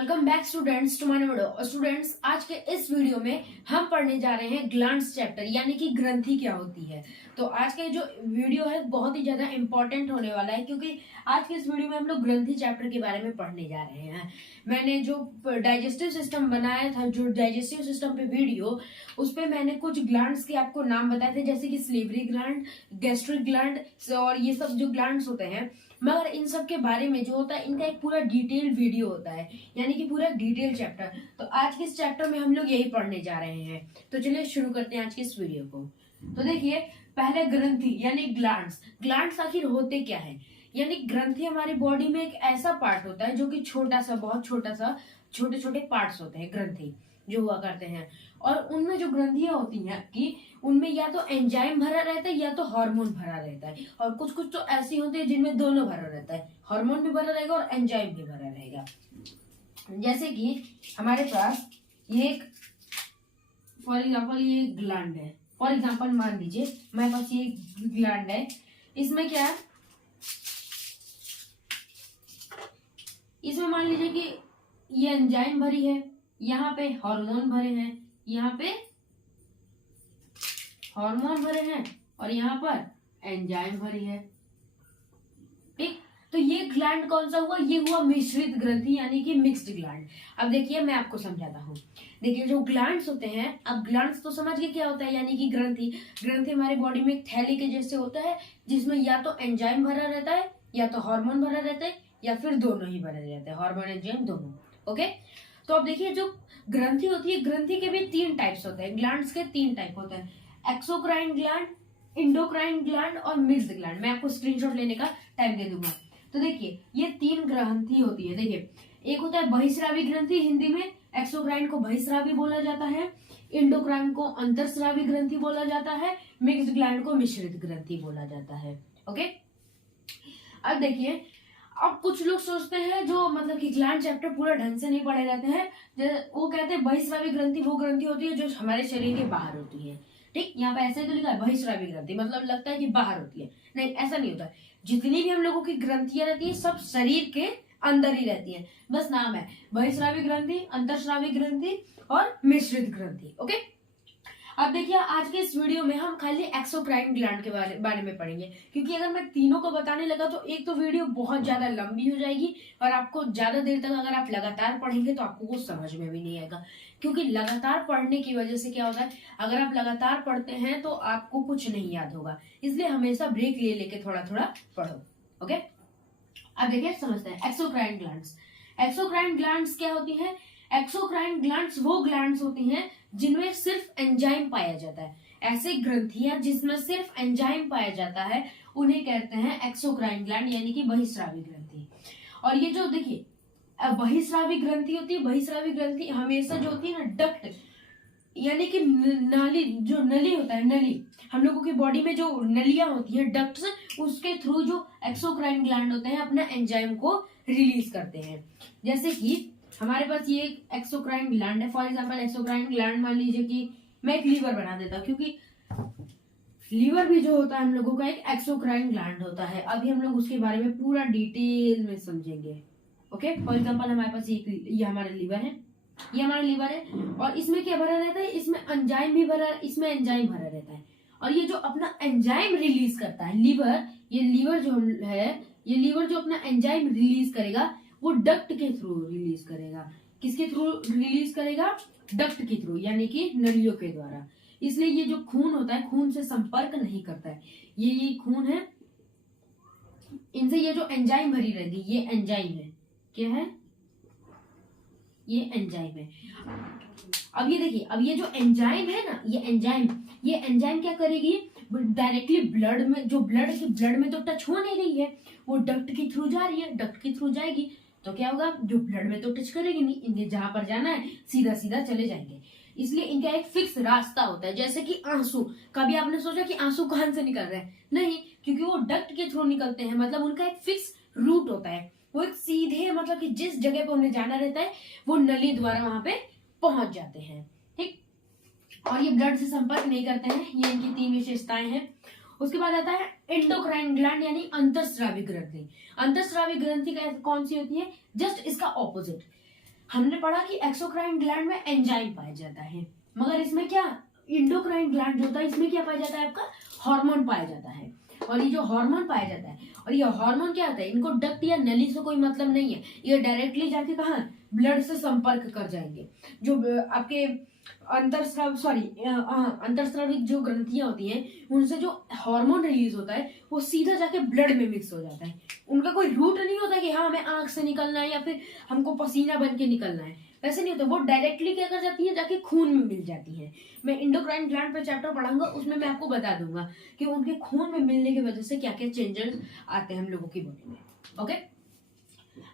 Welcome back students to my video. Students, आज के इस वीडियो में हम पढ़ने जा रहे हैं ग्लैंड्स चैप्टर यानी कि ग्रंथि क्या होती है। तो आज के जो वीडियो है बहुत ही ज्यादा इंपॉर्टेंट होने वाला है, क्योंकि आज के इस वीडियो में हम लोग ग्रंथि चैप्टर के बारे में पढ़ने जा रहे हैं। मैंने जो डाइजेस्टिव सिस्टम बनाया था, जो डाइजेस्टिव सिस्टम पे वीडियो, उस पे मैंने कुछ ग्लैंड्स के आपको नाम बताए थे, जैसे कि स्लीवरी ग्लैंड, गैस्ट्रिक ग्लैंड और ये सब जो ग्लैंड्स होते हैं। मगर इन सब के बारे में जो होता है, इनका एक पूरा डिटेल वीडियो होता है, यानी कि पूरा डिटेल चैप्टर। तो आज के इस चैप्टर में हम लोग यही पढ़ने जा रहे हैं। तो चलिए शुरू करते हैं आज की इस वीडियो को। तो देखिए, पहले ग्रंथि यानी ग्लैंड्स। ग्लैंड्स आखिर होते क्या है? यानी ग्रंथि हमारी बॉडी में एक ऐसा पार्ट होता है जो कि छोटा सा, बहुत छोटा सा, छोटे छोटे पार्ट्स होते हैं ग्रंथि जो हुआ करते हैं। और उनमें जो ग्रंथियां होती हैं कि उनमें या तो एंजाइम भरा रहता है या तो हार्मोन भरा रहता है। और कुछ कुछ तो ऐसी होती है जिनमें दोनों भरा रहता है, हार्मोन भी भरा रहेगा और एंजाइम भी भरा रहेगा। जैसे कि हमारे पास ये एक, फॉर एग्जाम्पल ये ग्लैंड है। फॉर एग्जाम्पल मान लीजिए मेरे पास ये ग्लैंड है। इसमें क्या है, इसमें मान लीजिए कि ये एंजाइम भरी है, यहाँ पे हार्मोन भरे हैं, यहाँ पे हार्मोन भरे हैं और यहाँ पर एंजाइम भरी है। ठीक, तो ये ग्लैंड कौन सा हुआ? ये हुआ मिश्रित ग्रंथि यानी कि मिक्स्ड ग्लैंड। अब देखिए मैं आपको समझाता हूँ। देखिए जो ग्लैंड्स होते हैं, अब ग्लैंड्स तो समझ गए क्या होता है, यानी कि ग्रंथि। ग्रंथि हमारी बॉडी में एक थैली के जैसे होता है, जिसमें या तो एंजाइम भरा रहता है या तो हार्मोन भरा रहता है या फिर दोनों ही भरे रहते हैं, हार्मोन एंजाइम दोनों। ओके, तो अब देखिए जो ग्रंथि होती है, ग्रंथि के भी तीन टाइप्स होते हैं। ग्लैंड्स के तीन टाइप होते हैं, एक्सोक्राइन ग्लैंड, इंडोक्राइन ग्लैंड और मिक्स्ड ग्लैंड। मैं आपको स्क्रीनशॉट लेने का टाइम दे दूंगा। तो देखिए ये तीन ग्रंथि होती है। देखिए एक होता है बहिस्रावी ग्रंथि, हिंदी में एक्सोक्राइन को बहिस्रावी बोला जाता है, इंडोक्राइन को अंतरस्रावी ग्रंथि बोला जाता है, मिक्स्ड ग्लैंड को मिश्रित ग्रंथि बोला जाता है। ओके, अब देखिए, अब कुछ लोग सोचते हैं जो मतलब कि ग्लैंड चैप्टर पूरा ढंग से नहीं पढ़े रहते हैं, वो कहते हैं बहिस्रावी ग्रंथि वो ग्रंथि होती है जो हमारे शरीर के बाहर होती है। ठीक, यहाँ पे ऐसे तो लिखा है बहिस्रावी ग्रंथि, मतलब लगता है कि बाहर होती है। नहीं, ऐसा नहीं होता। जितनी भी हम लोगों की ग्रंथियां रहती है सब शरीर के अंदर ही रहती है, बस नाम है बहिस्रावी ग्रंथि, अंतरस्रावी ग्रंथि और मिश्रित ग्रंथि। ओके, अब देखिए आज के इस वीडियो में हम खाली एक्सोक्राइन ग्लैंड के बारे में पढ़ेंगे, क्योंकि अगर मैं तीनों को बताने लगा तो एक तो वीडियो बहुत ज्यादा लंबी हो जाएगी और आपको ज्यादा देर तक अगर आप लगातार पढ़ेंगे तो आपको कुछ समझ में भी नहीं आएगा। क्योंकि लगातार पढ़ने की वजह से क्या होता है, अगर आप लगातार पढ़ते हैं तो आपको कुछ नहीं याद होगा, इसलिए हमेशा ब्रेक ले लेके थोड़ा थोड़ा पढ़ो। ओके, अब देखिए समझते हैं एक्सोक्राइन ग्लैंड्स। एक्सोक्राइन ग्लैंड्स क्या होती है? एक्सोक्राइन ग्लैंड्स वो ग्लैंड्स होती हैं जिनमें सिर्फ एंजाइम पाया जाता है। ऐसे ग्रंथियां जिसमें सिर्फ एंजाइम पाया जाता है उन्हें कहते हैं एक्सोक्राइन ग्लैंड यानी कि बहिस्रावी ग्रंथि। और ये जो देखिए बहिस्रावी ग्रंथि होती है, बहिस्रावी ग्रंथि हमेशा जो होती है ना, डक्ट यानी कि नाली, जो नली होता है, नली, हम लोगों की बॉडी में जो नलियां होती है, डक्ट्स, उसके थ्रू जो एक्सोक्राइन ग्लैंड होते हैं अपना एंजाइम को रिलीज करते हैं। जैसे कि हमारे पास ये एक एक्सोक्राइन ग्लैंड है। फॉर एग्जांपल एक्सोक्राइन ग्लैंड मान लीजिए कि मैं एक लीवर बना देता हूँ, क्योंकि लीवर भी जो होता है हम लोगों का एक एक्सोक्राइन ग्लैंड होता है। अभी हम लोग उसके बारे में पूरा डिटेल में समझेंगे। ओके, फॉर एग्जांपल हमारे पास ये हमारा लीवर है, ये हमारा लीवर है और इसमें क्या भरा रहता है? इसमें एंजाइम भी भरा, इसमें एंजाइम भरा रहता है। और ये जो अपना एंजाइम रिलीज करता है लीवर, ये लीवर जो है, ये लीवर जो अपना एंजाइम रिलीज करेगा वो डक्ट के थ्रू रिलीज करेगा। किसके थ्रू रिलीज करेगा? डक्ट के थ्रू, यानी कि नलियों के द्वारा। इसलिए ये जो खून होता है, खून से संपर्क नहीं करता है। ये खून है, इनसे ये जो एंजाइम भरी रहेगी, ये एंजाइम है। क्या है? ये एंजाइम है। अब ये देखिए, अब ये जो एंजाइम है ना, ये एंजाइम क्या करेगी? डायरेक्टली ब्लड में, जो ब्लड में तो टच हो नहीं रही है, वो डक्ट के थ्रू जा रही है। डक्ट के थ्रू जाएगी तो क्या होगा? जो ब्लड में तो टच करेगी नहीं, इनके जहां पर जाना है सीधा सीधा चले जाएंगे। इसलिए इनका एक फिक्स रास्ता होता है। जैसे कि आंसू, कभी आपने सोचा कि आंसू कहां से निकल रहे हैं? नहीं, क्योंकि वो डक्ट के थ्रू निकलते हैं। मतलब उनका एक फिक्स रूट होता है, वो एक सीधे, मतलब कि जिस जगह पे उन्हें जाना रहता है वो नली द्वारा वहां पे पहुंच जाते हैं। ठीक, और ये ब्लड से संपर्क नहीं करते हैं। ये इनकी तीन विशेषताएं हैं। उसके बाद आता है एंडोक्राइन ग्लैंड यानी अंतरस्रावी ग्रंथि। अंतरस्रावी ग्रंथि कौन सी होती है? जस्ट इसका ऑपोजिट। हमने पढ़ा कि एक्सोक्राइन ग्लैंड में एंजाइम पाया जाता है, मगर इसमें क्या इंडोक्राइन ग्लैंड जो होता है इसमें क्या पाया जाता है, आपका हार्मोन पाया जाता है। और ये जो हार्मोन पाया जाता है, और ये हार्मोन क्या होता है, इनको डक्ट या नली से कोई मतलब नहीं है, ये डायरेक्टली जाके कहाँ ब्लड से संपर्क कर जाएंगे। जो आपके अंतरस्राविक जो ग्रंथियां होती हैं उनसे जो हार्मोन रिलीज होता है वो सीधा जाके ब्लड में मिक्स हो जाता है। उनका कोई रूट नहीं होता कि हाँ हमें आंख से निकलना है या फिर हमको पसीना बन के निकलना है, वैसे नहीं होता। वो डायरेक्टली क्या कर जाती है, जाके खून में मिल जाती है। मैं इंडोक्राइन ग्लैंड पे चैप्टर पढ़ाऊंगा, उसमें मैं आपको बता दूंगा कि उनके खून में मिलने की वजह से क्या क्या चेंजेस आते हैं हम लोगों की बॉडी में। ओके,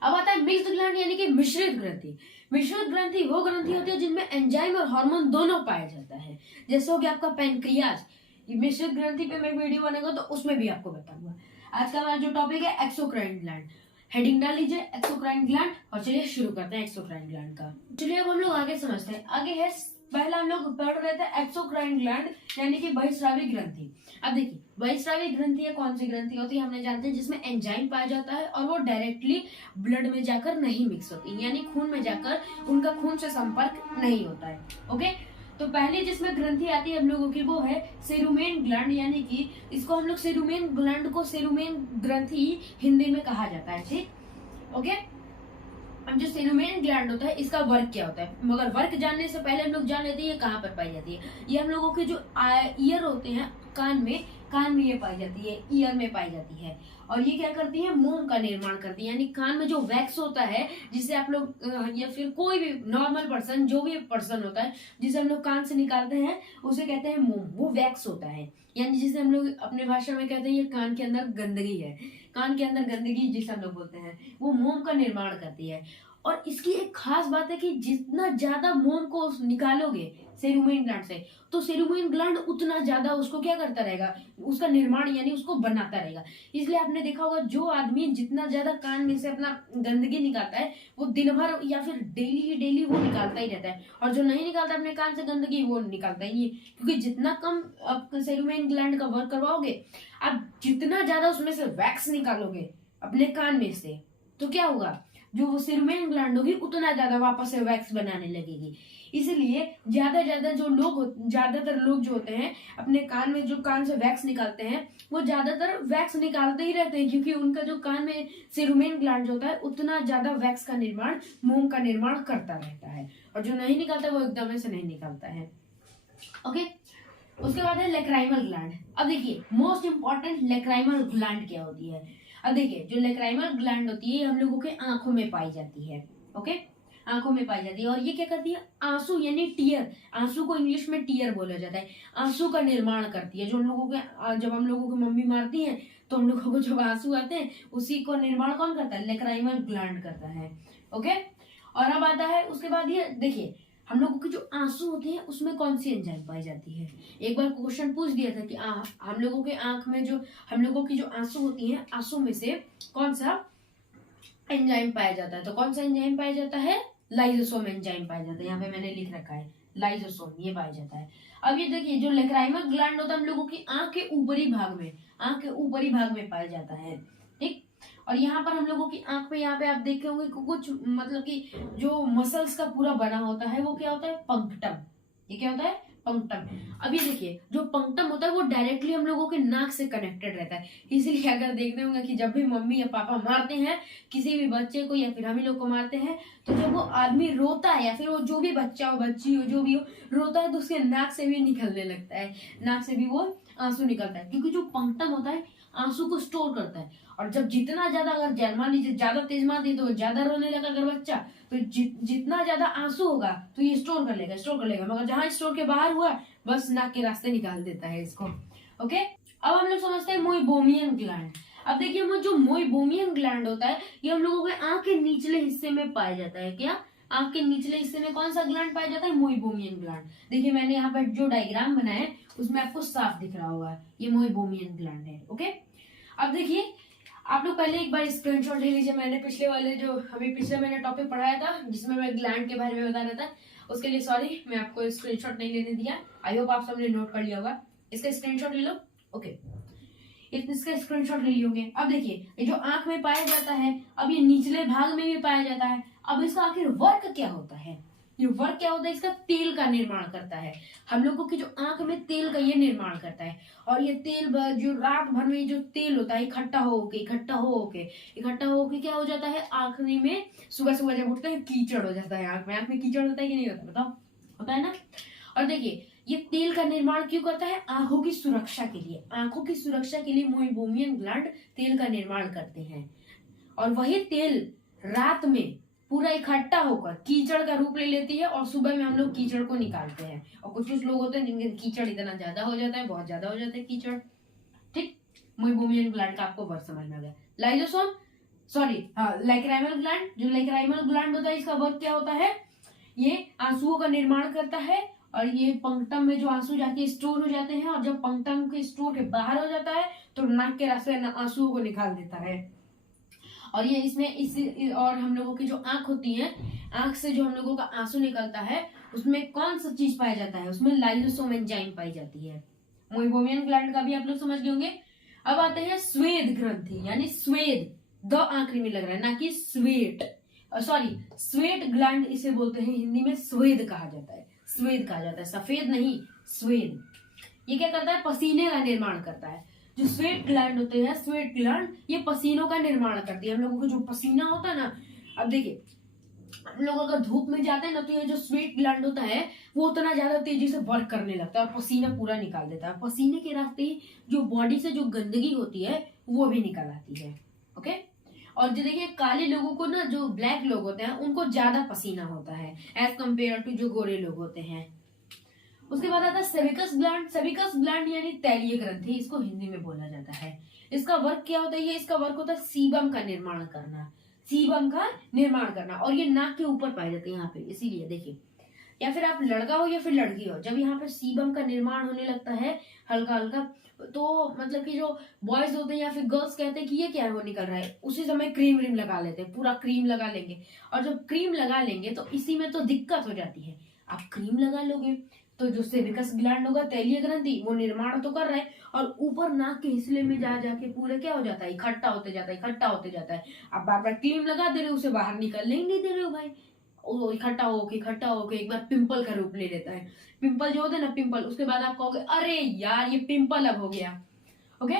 अब आता है मिक्स्ड ग्लैंड यानी कि मिश्रित ग्रंथि। मिश्रित ग्रंथि वो ग्रंथि होती है जिनमें एंजाइम और हार्मोन दोनों पाया जाता है। जैसे हो गया आपका पैनक्रियाज, मिश्रित ग्रंथि पे मैं वीडियो बनेगा तो उसमें भी आपको बताऊंगा। आज का हमारा जो टॉपिक है एक्सोक्राइन ग्लैंड, हेडिंग डाल लीजिए एक्सोक्राइन ग्लैंड, और चलिए शुरू करते हैं एक्सोक्राइन ग्लैंड का। चलिए अब हम लोग आगे समझते हैं। आगे है पहला हम लोग पढ़ रहे थे एक्सोक्राइन ग्लैंड यानी कि बहिस्रावी ग्रंथि। अब देखिए बहिस्रावी ग्रंथि कौन सी ग्रंथि होती है, हमने जानते हैं जिसमें एंजाइम पाया जाता है और वो डायरेक्टली ब्लड में जाकर नहीं मिक्स होती, यानी खून में जाकर उनका खून से संपर्क नहीं होता है। ओके, तो पहले जिसमें ग्रंथि आती है हम लोगों की वो है सेरुमेन ग्लैंड, यानी कि इसको हम लोग सेरुमेन ग्लैंड को सेरुमेन ग्रंथि हिंदी में कहा जाता है। ठीक, ओके। अब जो सेरुमेन ग्लैंड होता है इसका वर्क क्या होता है, मगर वर्क जानने से पहले हम लोग जान लेते हैं ये कहाँ पर पाई जाती है। ये हम लोगों के जो ईयर होते हैं, कान में ये पाई जाती है, ईयर में पाई जाती है। और ये क्या करती है, मोम का निर्माण करती है, यानी कान में जो वैक्स होता है जिसे आप लोग या फिर कोई भी नॉर्मल पर्सन, जो भी पर्सन होता है जिसे हम लोग कान से निकालते हैं उसे कहते हैं मोम, वो वैक्स होता है। यानी जिसे हम लोग अपने भाषा में कहते हैं ये कान के अंदर गंदगी है, कान के अंदर गंदगी जिसे हम लोग बोलते हैं, वो मोम का निर्माण करती है। और इसकी एक खास बात है कि जितना ज्यादा मोम को निकालोगे सेरुमेन ग्लैंड से, तो सेरुमेन ग्लैंड उतना ज्यादा उसको क्या करता रहेगा, उसका निर्माण यानी उसको बनाता रहेगा। इसलिए आपने देखा होगा जो आदमी जितना ज्यादा कान में से अपना गंदगी निकालता है वो दिन भर या फिर डेली वो निकालता ही रहता है, और जो नहीं निकालता अपने कान से गंदगी वो निकालता ही नहीं है, क्योंकि जितना कम आप सेरुमेन ग्लैंड का वर्क करवाओगे, आप जितना ज्यादा उसमें से वैक्स निकालोगे अपने कान में से, तो क्या होगा, जो वो सेरुमेन ग्लैंड होगी उतना ज्यादा वापस से वैक्स बनाने लगेगी। इसलिए ज्यादातर लोग जो होते हैं अपने कान में जो कान से वैक्स निकालते हैं वो ज्यादातर वैक्स निकालते ही रहते हैं, क्योंकि उनका जो कान में सेरुमेन ग्लैंड होता है उतना ज्यादा वैक्स का निर्माण, मोम का निर्माण करता रहता है, और जो नहीं निकालता वो एकदम से नहीं निकालता है। ओके, उसके बाद है लेक्राइमल ग्लैंड। अब देखिए मोस्ट इंपॉर्टेंट लेक्राइमल ग्लैंड क्या होती है। अब देखिए जो लेक्राइमल ग्लैंड होती है हम लोगों के आंखों में पाई जाती है। ओके, आंखों में पाई जाती है, और ये क्या करती है, आंसू यानी टीयर, आंसू को इंग्लिश में टीयर बोला जाता है, आंसू का निर्माण करती है। जो हम लोगों के जब हम लोगों की मम्मी मारती हैं तो हम लोगों को जब आंसू आते हैं उसी को निर्माण कौन करता है, लेक्राइमल ग्लैंड करता है। ओके, और अब आता है उसके बाद ये देखिए हम लोगों के जो आंसू होते हैं उसमें कौन सी एंजाइम पाई जाती है। एक बार क्वेश्चन पूछ दिया था कि हम लोगों के आंख में जो हम लोगों की जो आंसू होती हैं, आंसू में से कौन सा एंजाइम पाया जाता है, तो कौन सा एंजाइम पाया जाता है, लाइसोसोम एंजाइम पाया जाता है। यहाँ पे मैंने लिख रखा है लाइसोसोम, ये पाया जाता है। अब ये देखिए जो लेक्राइमल ग्लैंड होता है हम लोगों की आंख के ऊपरी भाग में पाया जाता है। ठीक, और यहाँ पर हम लोगों की आंख पे यहाँ पे आप देखे होंगे कुछ मतलब कि जो मसल्स का पूरा बना होता है वो क्या होता है, पंक्टम। ये क्या होता है, पंक्टम। अब ये देखिए जो पंक्टम होता है वो डायरेक्टली हम लोगों के नाक से कनेक्टेड रहता है। इसीलिए अगर देखते होंगे कि जब भी मम्मी या पापा मारते हैं किसी भी बच्चे को या फिर हम ही लोग को मारते हैं, तो जब वो आदमी रोता है या फिर वो जो भी बच्चा हो बच्ची हो जो भी हो रोता है तो उसके नाक से भी निकलने लगता है, नाक से भी वो आंसू निकलता है, क्योंकि जो पंक्टम होता है आंसू को स्टोर करता है। और जब जितना ज्यादा अगर मान लीजिए ज्यादा तेज मार दी तो ज्यादा रोने लगा अगर बच्चा, तो जितना ज्यादा आंसू होगा तो ये स्टोर कर लेगा, मगर जहां स्टोर के बाहर हुआ बस नाक के रास्ते निकाल देता है इसको। ओके, अब हम लोग समझते हैं मोइबोमियन ग्लैंड। अब देखिए वो जो मोइबोमियन ग्लैंड होता है ये हम लोगों के आंख के निचले हिस्से में पाया जाता है। क्या, आंख के निचले हिस्से में कौन सा ग्लैंड पाया जाता है, मोइबोमियन ग्लैंड। देखिए मैंने यहाँ पर जो डायग्राम बनाया है उसमें आपको साफ दिख रहा होगा, ये मोइबोमियन ग्लैंड है। ओके, अब देखिए आप लोग पहले एक बार स्क्रीनशॉट ले लीजिए। मैंने पिछले मैंने टॉपिक पढ़ाया था जिसमें मैं ग्लैंड के बारे में बता रहा था, उसके लिए सॉरी मैं आपको स्क्रीनशॉट नहीं लेने दिया। आई होप आप सबने नोट कर लिया होगा, इसका स्क्रीनशॉट ले लो। ओके, इसका स्क्रीनशॉट ले लियोगे। अब देखिए ये जो आंख में पाया जाता है, अब ये निचले भाग में भी पाया जाता है। अब इसका आखिर वर्क क्या होता है? ये वर्क क्या होता है? इसका तेल का निर्माण करता है। हम लोगों की जो आंख में तेल का ये निर्माण करता है, और ये तेल जो रात भर में जो तेल होता है इकट्ठा हो के क्या हो जाता है, आंख में सुबह सुबह जब उठते हैं कीचड़ हो जाता है। आंख में कीचड़ होता है कि नहीं होता, बताओ? होता है ना। और देखिए ये तेल का निर्माण क्यों करता है? आंखों की सुरक्षा के लिए। आंखों की सुरक्षा के लिए मोइबोमियन ग्लैंड तेल का निर्माण करते हैं, और वही तेल रात में पूरा इकट्ठा होकर कीचड़ का रूप ले लेती है, और सुबह में हम लोग कीचड़ को निकालते हैं। और कुछ कुछ लोग होते हैं जिनके कीचड़ इतना ज्यादा हो जाता है, बहुत ज्यादा हो जाता है कीचड़। ठीक, मोइबोमियन ग्लैंड का आपको वर्क समझ में आ गया। लाइसोसोम, सॉरी हाँ, लाइक्राइमल ग्लैंड, जो लाइक्राइमल ग्लैंड होता है इसका वर्क क्या होता है? ये आंसुओं का निर्माण करता है, और ये पंक्टम में जो आंसू जाके स्टोर हो जाते हैं, और जब पंक्टम के स्टोर के बाहर हो जाता है तो नाक के रास्ते आंसुओं को निकाल देता है। और ये इसमें और हम लोगों की जो आंख होती है, आंख से जो हम लोगों का आंसू निकलता है उसमें कौन सा चीज पाया जाता है? उसमें लाइसोसोम एंजाइम पाई जाती है। मोइबोमियन ग्लैंड का भी आप लोग समझ गए होंगे। अब आते हैं स्वेद ग्रंथि, यानी स्वेद, द आखिरी में लग रहा है, ना कि स्वेट, सॉरी स्वेट ग्लैंड इसे बोलते हैं, हिंदी में स्वेद कहा जाता है। स्वेद कहा जाता है, सफेद नहीं, स्वेद। ये क्या करता है? पसीने का निर्माण करता है। जो स्वेट ग्लैंड होते हैं, स्वेट ग्लैंड ये पसीनों का निर्माण करती है। हम लोगों को जो पसीना होता है ना, अब देखिए हम लोग अगर धूप में जाते हैं ना, तो ये जो स्वेट ग्लैंड होता है वो उतना ज्यादा तेजी से वर्क करने लगता है और पसीना पूरा निकाल देता है। पसीने के रास्ते ही जो बॉडी से जो गंदगी होती है वो भी निकल आती है। ओके, और जो देखिए काले लोगों को ना, जो ब्लैक लोग होते हैं उनको ज्यादा पसीना होता है एज कम्पेयर टू जो गोरे लोग होते हैं। उसके बाद आता है सेबिकस ग्लैंड। सेबिकस ग्लैंड यानी तैलीय ग्रंथि, इसको हिंदी में बोला जाता है। इसका वर्क क्या होता है? ये इसका वर्क होता है सीबम का निर्माण करना, सीबम का निर्माण करना, और ये नाक के ऊपर पाए जाते हैं यहाँ पे, इसीलिए देखिए, या फिर आप लड़का हो या फिर लड़की हो, जब यहाँ पे सीबम का निर्माण होने लगता है हल्का हल्का, तो मतलब कि जो बॉयज होते हैं या फिर गर्ल्स कहते हैं कि ये क्या हो निकल रहा है, उसी समय क्रीम व्रीम लगा लेते हैं, पूरा क्रीम लगा लेंगे। और जब क्रीम लगा लेंगे तो इसी में तो दिक्कत हो जाती है। आप क्रीम लगा लोगे तो जो सेबिकस ग्लैंड होगा, तैलीय ग्रंथि, वो निर्माण तो कर रहा है, और ऊपर नाक के हिस्से में जा जाके पूरे क्या हो जाता है, इकट्ठा होते जाता है, इकट्ठा होते जाता है। आप बार बार क्रीम लगा दे रहे हो, उसे बाहर निकलने ही नहीं दे रहे हो भाई, वो इकट्ठा होके एक बार पिंपल का रूप ले लेता है। पिंपल जो होता है ना, पिंपल, उसके बाद आप कहोगे अरे यार ये पिंपल अब हो गया। ओके,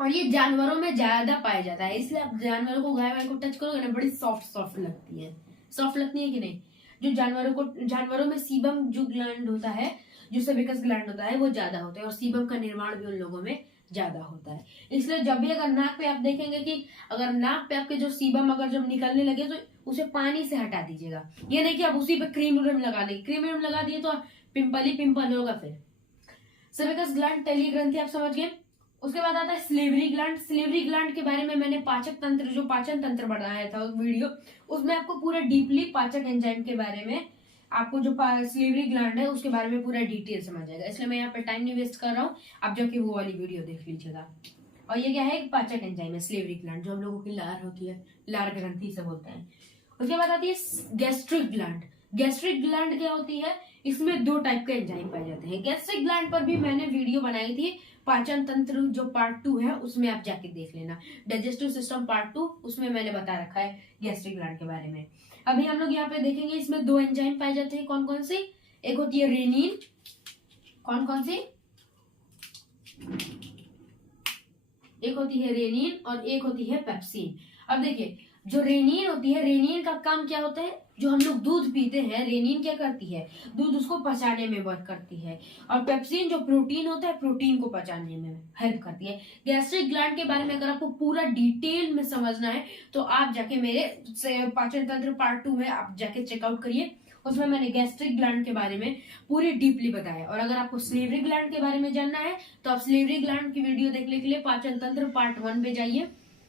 और ये जानवरों में ज्यादा पाया जाता है, इसलिए आप जानवरों को, गाय वाय को टच करोगे ना, बड़ी सॉफ्ट सॉफ्ट लगती है। सॉफ्ट लगती है कि नहीं? जो जानवरों में सीबम जो ग्लैंड होता है, जो सेबिकस ग्लैंड होता है, वो ज्यादा होता है, और सीबम का निर्माण भी उन लोगों में ज्यादा होता है। इसलिए जब भी अगर नाक पे आप देखेंगे कि अगर नाक पे आपके जो सीबम अगर जब निकलने लगे तो उसे पानी से हटा दीजिएगा। ये नहीं कि आप उसी पे क्रीम व्रीम लगा देंगे, क्रीम व्रीम लगा दिए तो पिंपल ही पिंपल होगा। फिर सेबिकस ग्लैंड, तैलीय ग्रंथि आप समझ गए। उसके बाद आता है स्लेवरी ग्लैंड। स्लेवरी ग्लैंड के बारे में मैंने पाचक तंत्र, जो पाचन तंत्र बनाया था वीडियो, उसमें आपको पूरा डीपली पाचक एंजाइम के बारे में, आपको जो स्लेवरी ग्लैंड है उसके बारे में पूरा डिटेल समझ जाएगा, इसलिए मैं यहाँ पे टाइम नहीं वेस्ट कर रहा हूँ, आप जाके वो वाली वीडियो देख लीजिएगा। और ये क्या है? एक पाचक एंजाइम है, स्लेवरी ग्लैंड, जो हम लोगों की लार होती है, लार ग्रंथि से बोलते हैं। उसके बाद आती है गैस्ट्रिक ग्लैंड। गैस्ट्रिक ग्लैंड क्या होती है? इसमें 2 टाइप के एंजाइम पाए जाते हैं। गैस्ट्रिक ग्लैंड पर भी मैंने वीडियो बनाई थी, पाचन तंत्र जो पार्ट 2 है उसमें आप जाके देख लेना, डाइजेस्टिव सिस्टम पार्ट 2, उसमें मैंने बता रखा है गैस्ट्रिक ग्लैंड के बारे में। अभी हम लोग यहाँ पे देखेंगे, इसमें 2 एंजाइम पाए जाते हैं। कौन कौन सी? एक होती है रेनिन, कौन कौन सी? एक होती है रेनिन और एक होती है पेप्सिन। अब देखिए, जो रेनिन होती है, रेनिन का काम क्या होता है? जो हम लोग दूध पीते हैं, रेनिन क्या करती है? दूध उसको पचाने में वर्क करती है। और पेप्सिन जो प्रोटीन होता है, प्रोटीन को पचाने में हेल्प करती है। गैस्ट्रिक ग्लैंड के बारे में अगर आपको पूरा डिटेल में समझना है तो आप जाके मेरे पाचन तंत्र पार्ट 2 में आप जाके चेकआउट करिए, उसमें मैंने गैस्ट्रिक ग्लैंड के बारे में पूरी डीपली बताया। और अगर आपको स्लेवरी ग्लैंड के बारे में जानना है तो आप स्लेवरी ग्लैंड की वीडियो देखने के लिए पाचन तंत्र पार्ट 1 पे जाइए,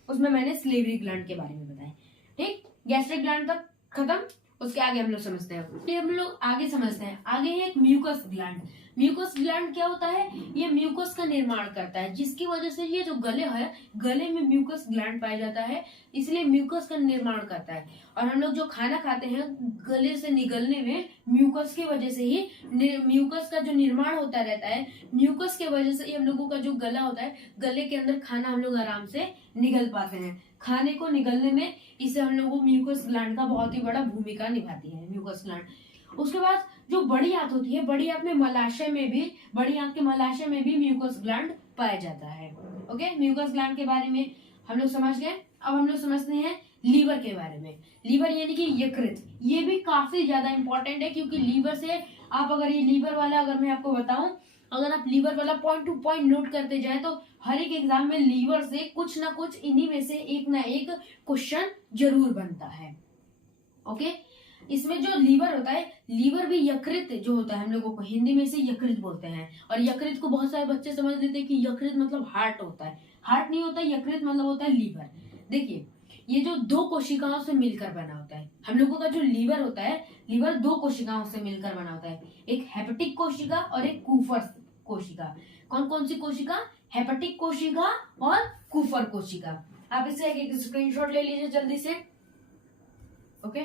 उसमें मैंने स्लेवरी ग्लैंड के बारे में बताया। ठीक, गैस्ट्रिक ग्लैंड तक खत्म। उसके आगे हम लोग समझते हैं, हम लोग आगे समझते हैं। आगे है एक म्यूकस ग्लैंड। म्यूकस ग्लैंड क्या होता है, ये म्यूकस का निर्माण करता है, जिसकी वजह से ये जो गले है, गले में म्यूकस ग्लैंड पाया जाता है, इसलिए म्यूकस का निर्माण करता है। और हम लोग जो खाना खाते हैं गले से निगलने में म्यूकस की वजह से ही म्यूकस का जो निर्माण होता रहता है, म्यूकस की वजह से ही हम लोगों का जो गला होता है, गले के अंदर खाना हम लोग आराम से निगल पाते हैं। खाने को निगलने में इससे हम लोगों को म्यूकस ग्लैंड का बहुत ही बड़ा भूमिका निभाती है म्यूकस ग्लैंड। उसके बाद जो बड़ी आंत होती है, बड़ी आंत में मलाशय में भी, बड़ी आंत के मलाशय में भी म्यूकस ग्लैंड पाया जाता है। ओके, म्यूकस ग्लैंड के बारे में हम लोग समझ गए। अब हम लोग समझते हैं लीवर के बारे में। लीवर यानी कि यकृत, ये भी काफी ज्यादा इंपॉर्टेंट है, क्योंकि लीवर से आप अगर ये लीवर वाला अगर मैं आपको बताऊं, अगर आप लीवर वाला पॉइंट टू पॉइंट नोट करते जाए तो हर एक एग्जाम में लीवर से कुछ ना कुछ इन्हीं में से एक ना एक क्वेश्चन जरूर बनता है। ओके, इसमें जो लीवर होता है, लीवर भी यकृत जो होता है, हम लोगों को हिंदी में से यकृत बोलते हैं। और यकृत को बहुत सारे बच्चे समझ लेते हैं कि यकृत मतलब हार्ट होता है। हार्ट नहीं होता, यकृत मतलब होता है लीवर। देखिए, ये जो दो कोशिकाओं से मिलकर बना होता है, हम लोगों का जो लीवर होता है, लीवर दो कोशिकाओं से मिलकर बना होता है, एक हेपेटिक कोशिका और एक कूफर कोशिका। कौन कौन सी कोशिका? हेपेटिक कोशिका और कूफर कोशिका। आप इससे एक स्क्रीनशॉट ले लीजिए जल्दी से। ओके,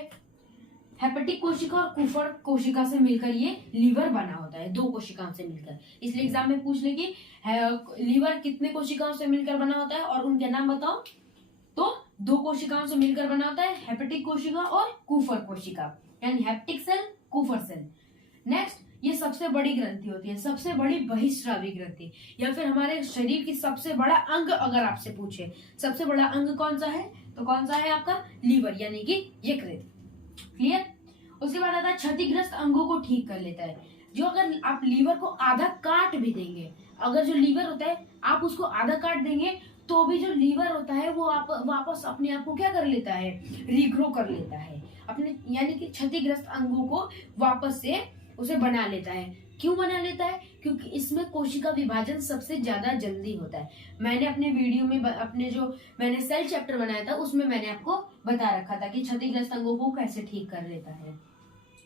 हेपेटिक कोशिका और कूफर कोशिका से मिलकर ये लीवर बना होता है, दो कोशिकाओं से मिलकर। इसलिए एग्जाम में पूछ ले कि लीवर कितने कोशिकाओं से मिलकर बना होता है और उनके नाम बताओ, तो दो कोशिकाओं से मिलकर बना होता है, हेपेटिक कोशिका और कूफर कोशिका, यानी hepatic cell, Kupffer cell. Next, ये सबसे बड़ी ग्रंथि होती है, सबसे बड़ी बहिस्रावी ग्रंथि, या फिर हमारे शरीर की सबसे बड़ा अंग अगर आपसे पूछे सबसे बड़ा अंग कौन सा है, तो कौन सा है आपका? लीवर, यानी कि यकृत। क्लियर? उसके बाद आता है क्षतिग्रस्त अंगों को ठीक कर लेता है। जो अगर आप लीवर को आधा काट भी देंगे, अगर जो लीवर होता है आप उसको आधा काट देंगे तो भी जो लीवर होता है वो आप वापस अपने आप को क्या कर लेता है? रीग्रो कर लेता है अपने, यानी कि क्षतिग्रस्त अंगों को वापस से उसे बना लेता है। क्यों बना लेता है? क्योंकि इसमें कोशिका विभाजन सबसे ज्यादा जल्दी होता है। मैंने अपने वीडियो में अपने जो मैंने सेल चैप्टर बनाया था उसमें मैंने आपको बता रखा था कि क्षतिग्रस्त अंगों को कैसे ठीक कर लेता है।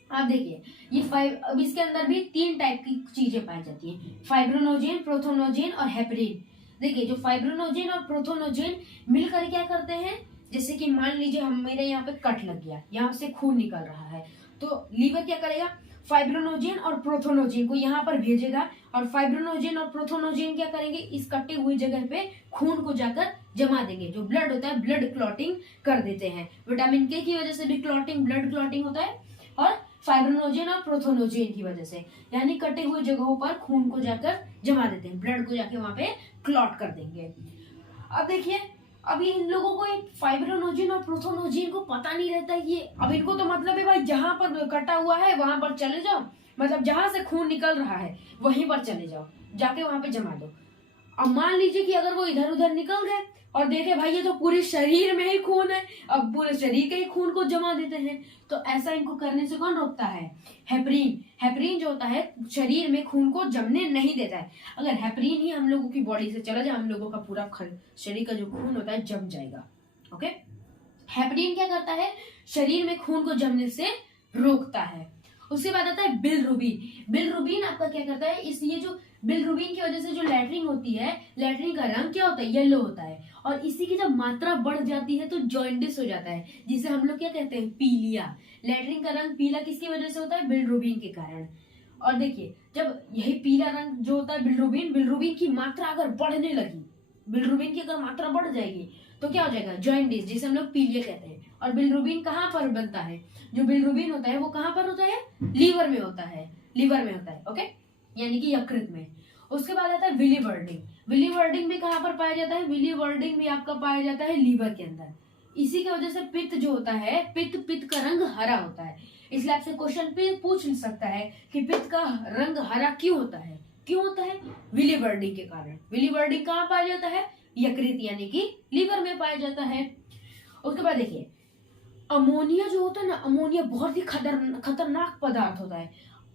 आप देखिए, ये अब इसके अंदर भी 3 टाइप की चीजें पाई जाती हैं, फाइब्रोनोजेन, प्रोथोनोजेन और हेपरिन। देखिए, जो फाइब्रोनोजेन और प्रोथोनोजेन मिलकर क्या करते हैं, जैसे कि मान लीजिए मेरे यहाँ पे कट लग गया, यहाँ से खून निकल रहा है, तो लीवर क्या करेगा? फाइब्रोनोजेन और प्रोथोनोजेन को यहाँ पर भेजेगा, और फाइब्रोनोजेन और प्रोथोनोजेन क्या करेंगे? इस कटे हुई जगह पे खून को जाकर जमा देंगे। जो ब्लड होता है, ब्लड क्लॉटिंग कर देते हैं। विटामिन के की वजह से भी ब्लड क्लॉटिंग होता है, और फाइब्रोनोजेन और प्रोथोनोजेन की वजह से, यानी कटे हुए जगहों पर खून को जाकर जमा देते हैं, ब्लड को जाके वहां पे क्लॉट कर देंगे। अब देखिए, अभी इन लोगों को फाइब्रोनोजेन और प्रोथोनोजेन को पता नहीं रहता है ये, अब इनको तो मतलब है भाई जहां पर कटा हुआ है वहां पर चले जाओ, मतलब जहां से खून निकल रहा है वहीं पर चले जाओ, जाके वहां पे जमा दो। अब मान लीजिए कि अगर वो इधर उधर निकल गए और देखे भाई ये तो पूरे शरीर में ही खून है, अब पूरे शरीर के ही खून को जमा देते हैं, तो ऐसा इनको करने से कौन रोकता है? हेपरिन। हेपरिन जो होता है शरीर में खून को जमने नहीं देता है। अगर हेपरिन ही हम लोगों की बॉडी से चला जाए, हम लोगों का पूरा शरीर का जो खून होता है जम जाएगा। ओके, हेपरिन क्या करता है? शरीर में खून को जमने से रोकता है। उसके बाद आता है बिलरुबिन। बिलरुबिन आपका क्या करता है? इसलिए जो बिलरुबिन की वजह से जो लैट्रिन होती है, लैट्रिन का रंग क्या होता है? येलो होता है, और इसी की जब मात्रा बढ़ जाती है तो जॉइंडिस हो जाता है, जिसे हम लोग क्या कहते हैं? पीलिया। लैट्रिन का रंग पीला किसकी वजह से होता है? बिलरुबिन के कारण। और देखिए, जब यही पीला रंग जो होता है बिलरुबिन की मात्रा अगर बढ़ने लगी, बिलरुबिन की अगर मात्रा बढ़ जाएगी तो क्या हो जाएगा? जॉइंडिस, जिसे हम लोग पीलिया कहते हैं। और बिलरुबिन कहाँ पर बनता है? जो बिलरुबिन होता है वो कहाँ पर होता है? लीवर में होता है, लीवर में होता है। ओके, यानी कि यकृत में। उसके बाद आता है विलीवर्डिंग। विलीवर्डिंग भी कहाँ पर पाया जाता है? विलीवर्डिंग भी आपका पाया जाता है लीवर के अंदर। इसी की वजह से पित्त जो होता है, पित्त का रंग हरा होता है। इसलिए आपसे क्वेश्चन पे पूछ सकता है कि पित्त का रंग हरा क्यों होता है? क्यों होता है? विलीवर्डिंग के कारण। विलीवर्डिंग कहाँ पाया जाता है? यकृत, यानी कि लीवर में पाया जाता है। उसके बाद देखिए, अमोनिया जो होता है ना, अमोनिया बहुत ही खतरनाक पदार्थ होता है।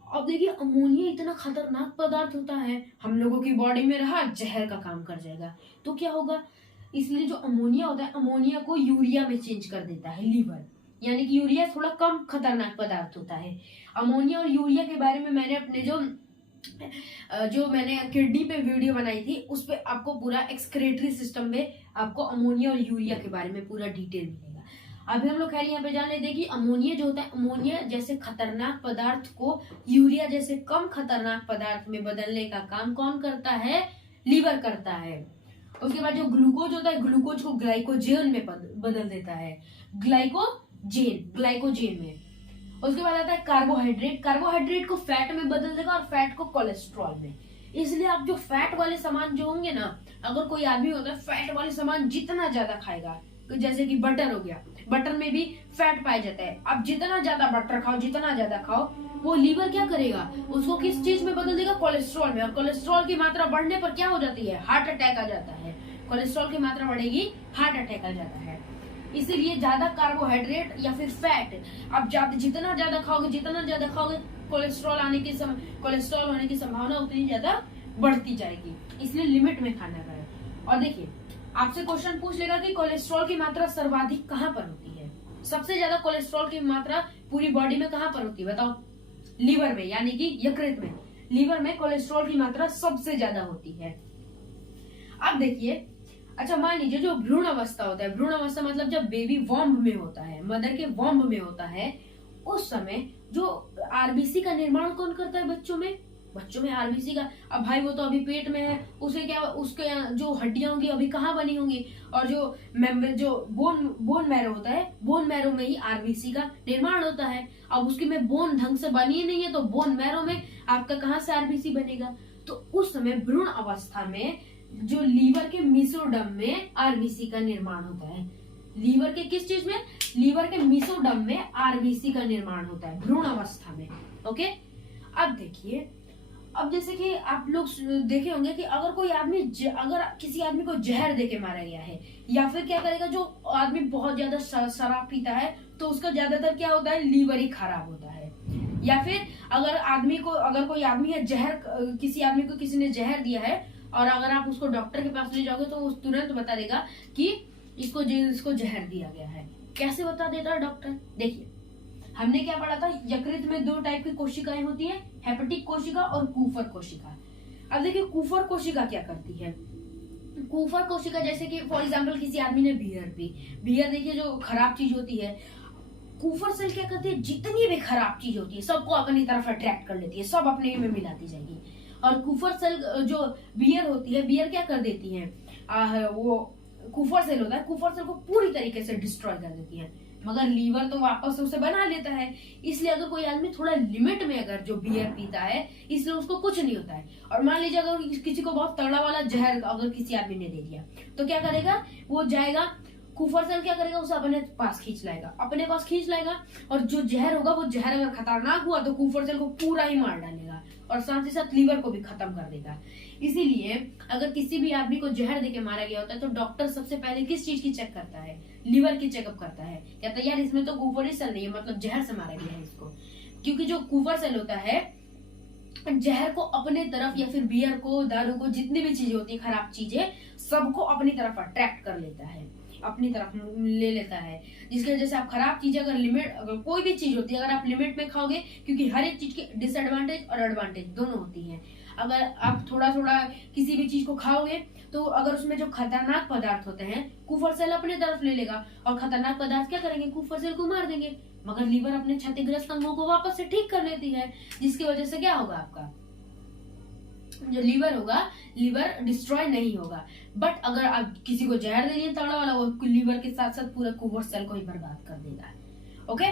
अब देखिए, अमोनिया इतना खतरनाक पदार्थ होता है, हम लोगों की बॉडी में रहा जहर का काम कर जाएगा, तो क्या होगा? इसलिए जो अमोनिया होता है, अमोनिया को यूरिया में चेंज कर देता है लीवर, यानी कि यूरिया थोड़ा कम खतरनाक पदार्थ होता है। अमोनिया और यूरिया के बारे में मैंने अपने जो जो मैंने किडनी पे वीडियो बनाई थी उस पे आपको पूरा एक्सक्रेटरी सिस्टम में आपको अमोनिया और यूरिया के बारे में पूरा डिटेल मिलेगा। अभी हम लोग खैर यहाँ पे जान लेते हैं कि अमोनिया जो होता है, अमोनिया जैसे खतरनाक पदार्थ को यूरिया जैसे कम खतरनाक पदार्थ में बदलने का काम कौन करता है? लीवर करता है। उसके बाद जो ग्लूकोज होता है, ग्लूकोज को ग्लाइकोजेन में बदल देता है, ग्लाइकोजेन में। उसके बाद आता है कार्बोहाइड्रेट, कार्बोहाइड्रेट को फैट में बदल देगा और फैट को कोलेस्ट्रॉल में। इसलिए आप जो फैट वाले सामान जो होंगे ना, अगर कोई आदमी होता है फैट वाले सामान जितना ज्यादा खाएगा, जैसे कि बटर हो गया, बटर में भी फैट पाया जाता है, आप जितना ज्यादा बटर खाओ, जितना ज्यादा खाओ, वो लीवर क्या करेगा? उसको किस चीज में बदल देगा? कोलेस्ट्रॉल में। और कोलेस्ट्रॉल की मात्रा बढ़ने पर क्या हो जाती है? हार्ट अटैक आ जाता है। कोलेस्ट्रॉल की मात्रा बढ़ेगी, हार्ट अटैक आ जाता है। इसीलिए ज्यादा कार्बोहाइड्रेट या फिर फैट आप जितना ज्यादा खाओगे कोलेस्ट्रॉल होने की संभावना उतनी ज्यादा बढ़ती जाएगी। इसलिए लिमिट में खाना है। और देखिए, आपसे क्वेश्चन पूछ लेगा कि कोलेस्ट्रॉल की मात्रा सर्वाधिक कहाँ पर होती है? सबसे ज्यादा कोलेस्ट्रॉल की मात्रा पूरी बॉडी में कहाँ पर होती है बताओ? लीवर में, यानी कि यकृत में। लीवर में कोलेस्ट्रॉल की मात्रा सबसे ज्यादा होती है। अब देखिए, अच्छा मान लीजिए जो भ्रूण अवस्था होता है, भ्रूण अवस्था मतलब जब बेबी वॉम्ब में होता है, मदर के वॉम्ब में होता है, उस समय जो आरबीसी का निर्माण कौन करता है बच्चों में? बच्चों में आरबीसी का। अब भाई वो तो अभी पेट में है, उसे क्या, उसके जो हड्डियां होंगी अभी कहाँ बनी होंगी, और जो बोन मैरो होता है, बोन मैरो में ही आरबीसी का निर्माण होता है। अब उसकी में बोन ढंग से बनी ही नहीं है, तो बोन मैरो में आपका कहाँ से आरबीसी बनेगा? तो उस समय भ्रूण अवस्था में जो लीवर के मीसोडर्म में आरबीसी का निर्माण होता है। लीवर के किस चीज में? लीवर के मीसोडर्म में आरबीसी का निर्माण होता है भ्रूण अवस्था में। ओके, अब देखिए, अब जैसे कि आप लोग देखे होंगे कि अगर किसी आदमी को जहर देके मारा गया है, या फिर क्या करेगा, जो आदमी बहुत ज्यादा शराब पीता है तो उसका ज्यादातर क्या होता है? लीवर ही खराब होता है। या फिर अगर कोई आदमी है, किसी आदमी को किसी ने जहर दिया है, और अगर आप उसको डॉक्टर के पास ले जाओगे तो वो तुरंत बता देगा कि इसको जहर दिया गया है। कैसे बता देता है डॉक्टर? देखिए, हमने क्या पढ़ा था, यकृत में 2 टाइप की कोशिकाएं होती है, हेपेटिक कोशिका और कूफर कोशिका। अब देखिए, कूफर कोशिका क्या करती है? कूफर कोशिका जैसे कि फॉर एग्जाम्पल किसी आदमी ने बियर पी, बियर देखिए जो खराब चीज होती है, कूफर सेल क्या करती है? जितनी भी खराब चीज होती है सबको अपनी तरफ अट्रैक्ट कर लेती है, सब अपने में मिलाती जाएगी। और कूफर सेल जो बियर होती है, बियर क्या कर देती है? वो कूफर सेल होता है, कूफर सेल को पूरी तरीके से डिस्ट्रॉय कर देती है। मगर लीवर तो वापस उसे बना लेता है। इसलिए अगर कोई आदमी थोड़ा लिमिट में अगर जो बियर पीता है, इसलिए उसको कुछ नहीं होता है। और मान लीजिए अगर किसी को बहुत तगड़ा वाला जहर अगर किसी आदमी ने दे दिया, तो क्या करेगा? वो जाएगा, कूफर सेल क्या करेगा? उसे अपने पास खींच लाएगा, और जो जहर होगा, वो जहर अगर खतरनाक हुआ तो कूफर सेल को पूरा ही मार डालेगा, और साथ ही साथ लीवर को भी खत्म कर देगा। इसीलिए अगर किसी भी आदमी को जहर देके मारा गया होता है तो डॉक्टर सबसे पहले किस चीज की चेक करता है? लीवर की चेकअप करता है। कहता है यार इसमें तो कूफर सेल नहीं है, मतलब जहर से मारा गया है इसको। क्योंकि जो कूफर सेल होता है जहर को अपने तरफ, या फिर बियर को, दारू को, जितनी भी चीजें होती है खराब चीजें, सबको अपनी तरफ अट्रैक्ट कर लेता है, अपनी तरफ ले लेता है। जिसकी वजह से आप खराब चीजें अगर कोई भी चीज होती है अगर आप लिमिट में खाओगे, क्योंकि हर एक चीज की डिसएडवांटेज और एडवांटेज दोनों होती है। अगर आप थोड़ा थोड़ा किसी भी चीज को खाओगे तो अगर उसमें जो खतरनाक पदार्थ होते हैं, कूफर सेल अपने तरफ ले लेगा, और खतरनाक पदार्थ क्या करेंगे? कूफर सेल को मार देंगे। मगर लीवर अपने क्षतिग्रस्त अंगों को वापस से ठीक कर लेती है, जिसकी वजह से क्या होगा? आपका जो लीवर होगा, लीवर डिस्ट्रॉय नहीं होगा। बट अगर आप किसी को जहर दे दिए तगड़ा वाला, वो लीवर के साथ साथ पूरा कूफर सेल को ही बर्बाद कर देगा। ओके,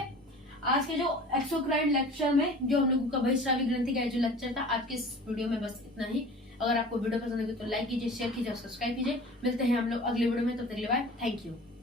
आज के जो एक्सोक्राइन लेक्चर में जो हम लोगों का बहिस्रावी ग्रंथि का जो लेक्चर था, आज के इस वीडियो में बस इतना ही। अगर आपको वीडियो पसंद लगे तो लाइक कीजिए, शेयर कीजिए और सब्सक्राइब कीजिए। मिलते हैं हम लोग अगले वीडियो में, तब तक के लिए बाय, थैंक यू।